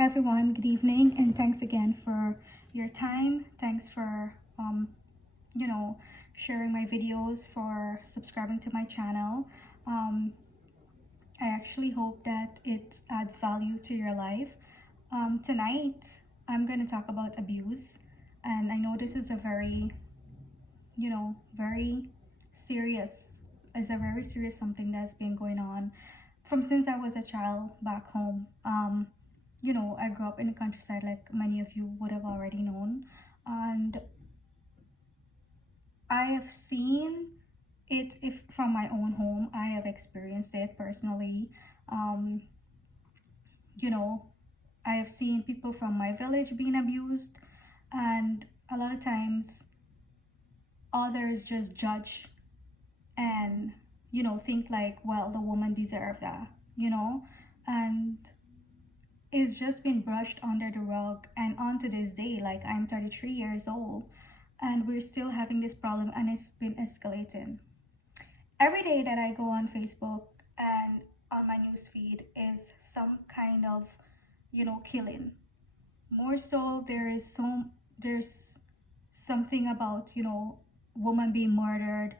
Hi everyone, good evening, and thanks again for your time. Thanks for sharing my videos, for subscribing to my channel. I actually hope that it adds value to your life. Tonight I'm going to talk about abuse, and I know this is a very very serious is a very serious something that's been going on from since I was a child back home. I grew up in the countryside, like many of you would have already known, and I have seen it. If from my own home, I have experienced it personally. um, you know I have seen people from my village being abused, and a lot of times others just judge and think like, well, the woman deserved that, and it's just been brushed under the rug. And on to this day, like, I'm 33 years old and we're still having this problem, and it's been escalating. Every day that I go on Facebook and on my news feed is some kind of killing. More so, there's something about woman being murdered.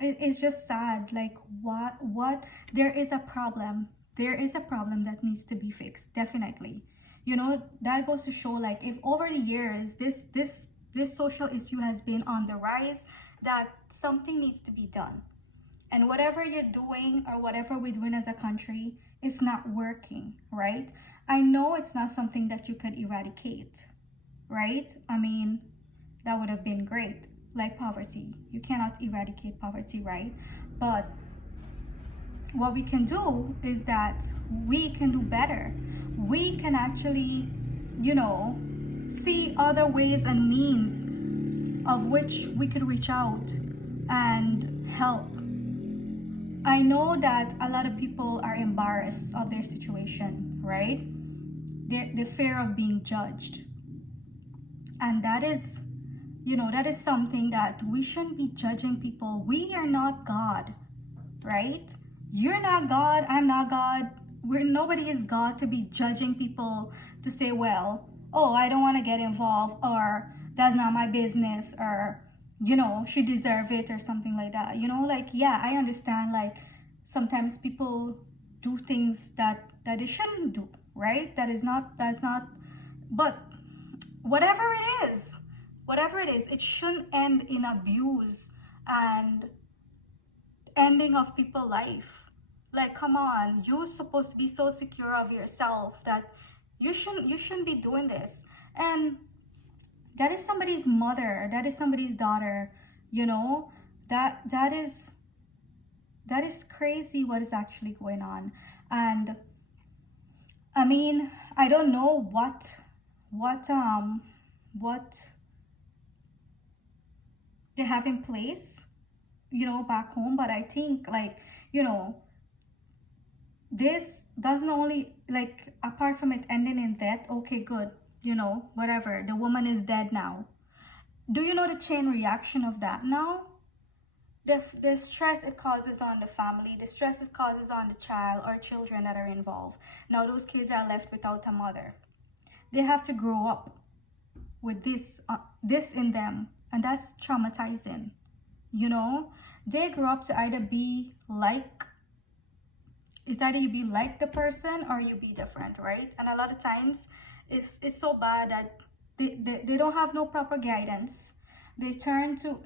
It's just sad. Like, what there is a problem. There is a problem that needs to be fixed, definitely. That goes to show, like, if over the years this social issue has been on the rise, that something needs to be done. And whatever you're doing or whatever we're doing as a country, it's not working, right? I know it's not something that you can eradicate, right? I mean, that would have been great. Like poverty, you cannot eradicate poverty, right? But what we can do is that we can do better. We can actually see other ways and means of which we could reach out and help. I know that a lot of people are embarrassed of their situation, right? The fear of being judged. And that is something that we shouldn't be judging people. We are not God, right? You're not God, I'm not God. Nobody is God to be judging people, to say, well, oh, I don't want to get involved, or that's not my business, or she deserve it, or something like that. Like, yeah, I understand, like, sometimes people do things that they shouldn't do, right? That's not, but whatever it is, it shouldn't end in abuse and ending of people's life. Like, come on, you're supposed to be so secure of yourself that you shouldn't be doing this. And that is somebody's mother, that is somebody's daughter. That is crazy what is actually going on. And I mean, I don't know what they have in place back home, but I think, like, this doesn't only, like, apart from it ending in death, okay, good, whatever, the woman is dead now. Do you know the chain reaction of that now? The stress it causes on the family, the stress it causes on the child or children that are involved. Now those kids are left without a mother. They have to grow up with this in them, and that's traumatizing. They grow up to either be like, it's either you be like the person or you be different, right? And a lot of times it's so bad that they don't have no proper guidance. They turn to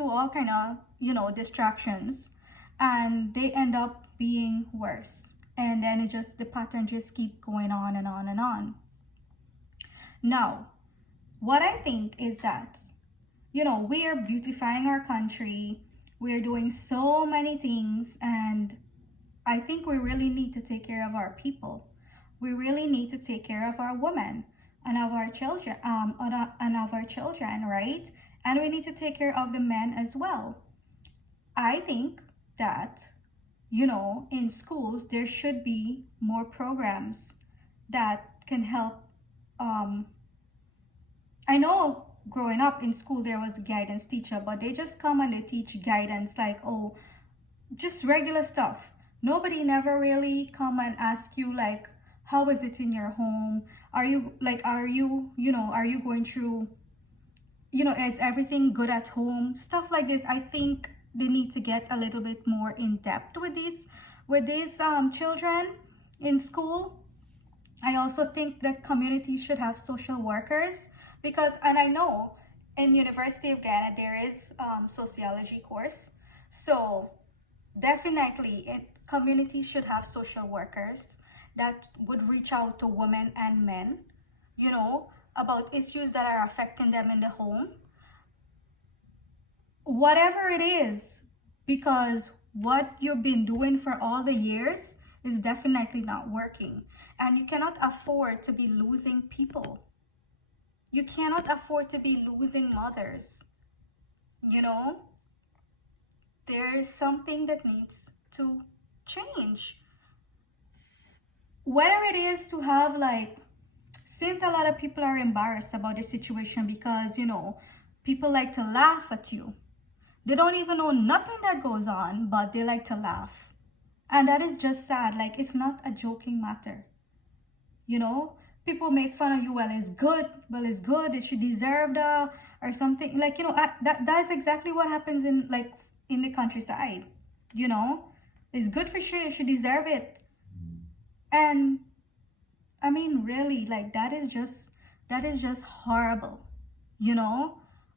all kind of distractions, and they end up being worse. And then the pattern just keep going on and on and on. Now, what I think is that we are beautifying our country, we're doing so many things, and I think we really need to take care of our people. We really need to take care of our women and of our children, right? And we need to take care of the men as well. I think that in schools there should be more programs that can help. I know growing up in school there was a guidance teacher, but they just come and they teach guidance, like, oh, just regular stuff. Nobody never really come and ask you like, how is it in your home? Are you going through, is everything good at home? Stuff like this. I think they need to get a little bit more in depth with these children in school. I also think that communities should have social workers, because, and I know in University of Ghana there is sociology course, so definitely communities should have social workers that would reach out to women and men, about issues that are affecting them in the home, whatever it is, because what you've been doing for all the years is definitely not working. And you cannot afford to be losing people. You cannot afford to be losing mothers. There's something that needs to change. Whether it is to have like, since a lot of people are embarrassed about the situation because, people like to laugh at you. They don't even know nothing that goes on, but they like to laugh. And that is just sad. Like, it's not a joking matter. People make fun of you. Well, it's good. She deserved or something. Like, that's exactly what happens in the countryside. It's good for she deserve it. And I mean, really, like, that is just horrible.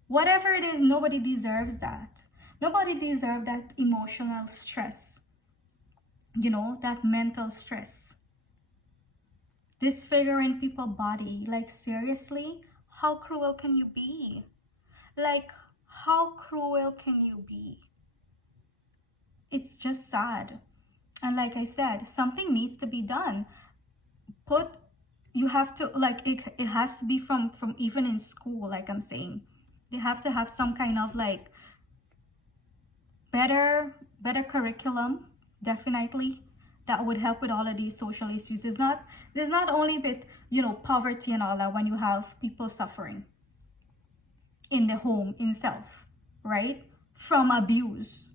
Whatever it is, nobody deserves that. Nobody deserves that emotional stress, that mental stress. Disfiguring people's body. Like, seriously, how cruel can you be? Like, how cruel can you be? It's just sad. And like I said, something needs to be done. You have to, like, it has to be from even in school, like I'm saying. They have to have some kind of like better curriculum, definitely, that would help with all of these social issues. There's not only with, poverty and all that when you have people suffering in the home itself, right? From abuse.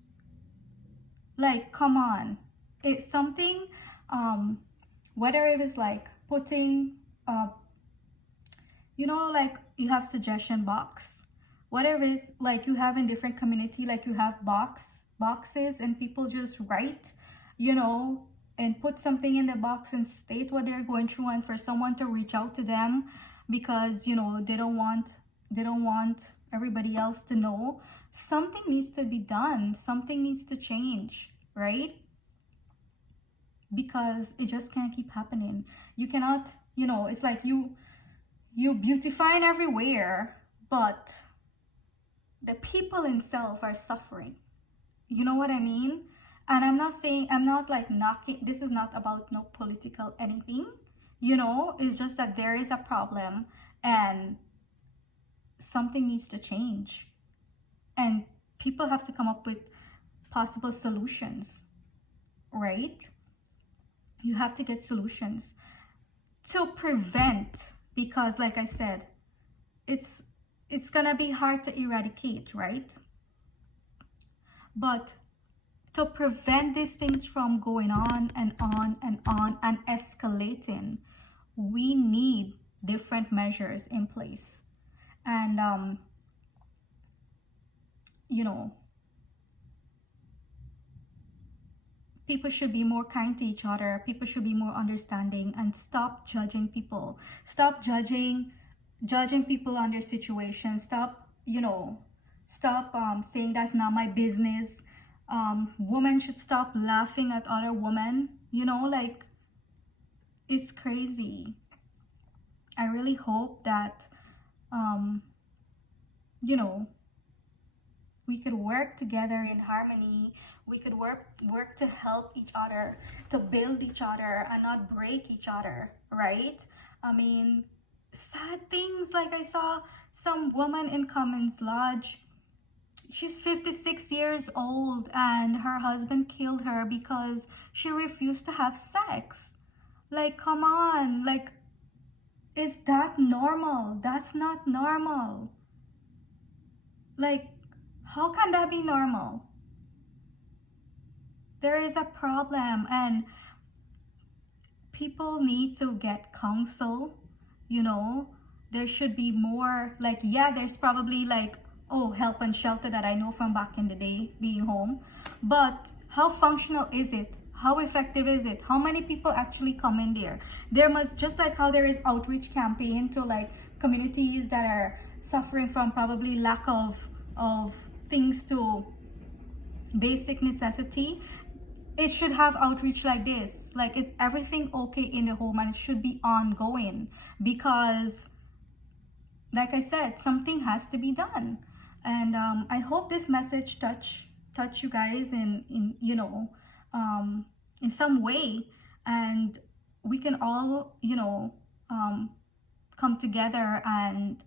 Like, come on. It's something, whether it was like putting, like you have suggestion box. Whatever it is, like you have in different community, like you have boxes and people just write, and put something in the box and state what they're going through, and for someone to reach out to them because, they don't want everybody else to know. Something needs to be done. Something needs to change, right? Because it just can't keep happening. You cannot, it's like you beautifying everywhere, but the people themselves are suffering. You know what I mean? And I'm not like knocking, this is not about no political anything, it's just that there is a problem and something needs to change. And people have to come up with possible solutions, right? You have to get solutions to prevent, because like I said, it's gonna be hard to eradicate, right? But to prevent these things from going on and on and on and escalating, we need different measures in place. And people should be more kind to each other. People should be more understanding and stop judging people. Stop judging people on their situation. Stop saying that's not my business. Women should stop laughing at other women. Like, it's crazy. I really hope that we could work together in harmony. We could work to help each other, to build each other and not break each other, right? I mean, sad things, like I saw some woman in Cummins Lodge. She's 56 years old and her husband killed her because she refused to have sex. Like, come on. Like, is that normal? That's not normal. Like, how can that be normal? There is a problem, and people need to get counsel, you know. There should be more, like, yeah, there's probably like, oh, help and shelter that I know from back in the day being home, but how functional is it? How effective is it? How many people actually come in there? There must, just like how there is outreach campaign to like communities that are suffering from probably lack of things to basic necessity, it should have outreach like this. Like, is everything okay in the home? And it should be ongoing, because like I said, something has to be done. And I hope this message touch you guys in you know, in some way, and we can all, you know, come together and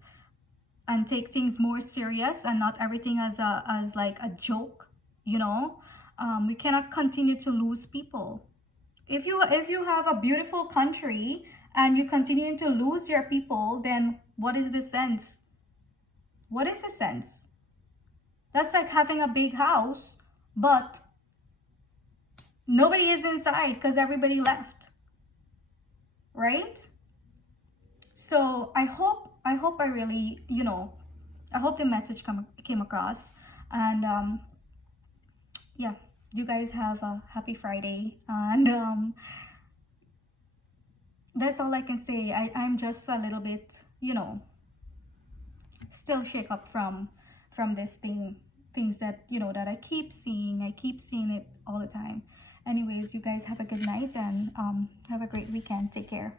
take things more serious, and not everything as like a joke, you know. We cannot continue to lose people. If you have a beautiful country and you continue to lose your people, then what is the sense? What is the sense? That's like having a big house, but nobody is inside because everybody left, right? So I hope I really, you know, I hope the message came across. And yeah, you guys have a happy Friday. And that's all I can say. I'm just a little bit, you know, still shake up from this things that, you know, that I keep seeing it all the time. Anyways, you guys have a good night, and have a great weekend. Take care.